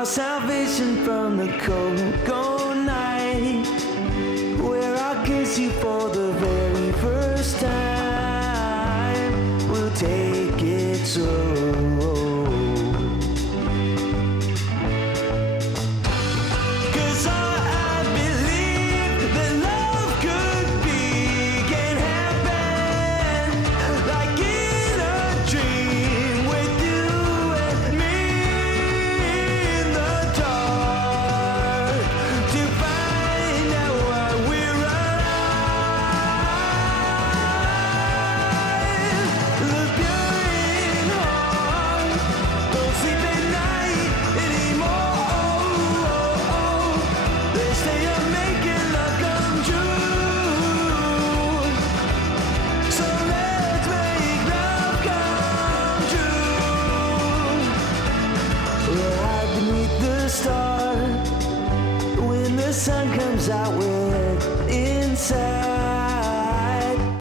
our salvation from the cold, cold night, where I'll kiss you for the very first time. We'll take it slow. The sun comes out with